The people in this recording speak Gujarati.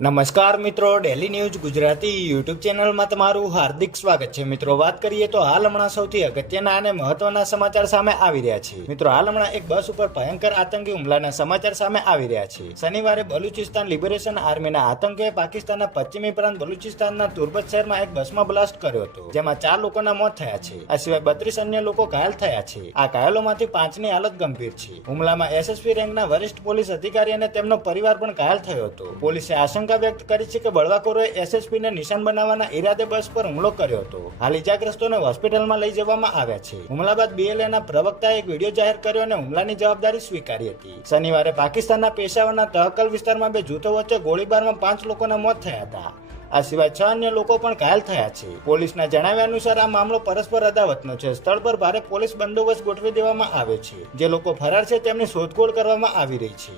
નમસ્કાર મિત્રો, ડેલી ન્યૂઝ ગુજરાતી યુટ્યુબ ચેનલમાં તમારું હાર્દિક સ્વાગત છે। મિત્રો, વાત કરીએ તો હાલ હમણાં સૌથી અગત્યના અને મહત્વના સમાચાર સામે આવી રહ્યા છે। મિત્રો, હાલ હમણાં એક બસ ઉપર ભયંકર આતંકી હુમલાના સમાચાર સામે આવી રહ્યા છે। શનિવારે બલુચિસ્તાન લિબરેશન આર્મીના આતંકીઓએ પાકિસ્તાનના પશ્ચિમી પ્રાંત બલુચિસ્તાનના તુર્બત શહેરમાં એક બસમાં બ્લાસ્ટ કર્યો હતો, જેમાં 4 લોકોના મોત થયા છે। આ સિવાય 32 અન્ય લોકો ઘાયલ થયા છે। આ ઘાયલોમાંથી 5ની હાલત ગંભીર છે। હુમલામાં એસએસપી રેન્કના વરિષ્ઠ પોલીસ અધિકારી અને તેમનો પરિવાર પણ ઘાયલ થયો હતો। પોલીસે આશંકા વ્યક્ત કરી છે કે બળવાખોરોએ એસએસપી ને નિશાન બનાવવાના ઈરાદે બસ પર હુમલો કર્યો હતો। હાલ ઇજાગ્રસ્તોને હોસ્પિટલમાં લઈ જવામાં આવ્યા છે। હુમલા બાદ બીએલએના પ્રવક્તાએ એક વિડીયો જાહેર કર્યો અને હુમલાની જવાબદારી સ્વીકારી હતી। શનિવારે પાકિસ્તાનના પેશાવરના તહકલ વિસ્તારમાં 2 જૂથો વચ્ચે ગોળીબારમાં 5 લોકોના મોત થયા હતા। આ સિવાય 6 અન્ય લોકો પણ ઘાયલ થયા છે। પોલીસના જણાવ્યા અનુસાર આ મામલો પરસ્પર અદાવતનો છે। સ્થળ પર ભારે પોલીસ બંદોબસ્ત ગોઠવી દેવામાં આવ્યો છે। જે લોકો ફરાર છે તેમની શોધખોળ કરવામાં આવી રહી છે।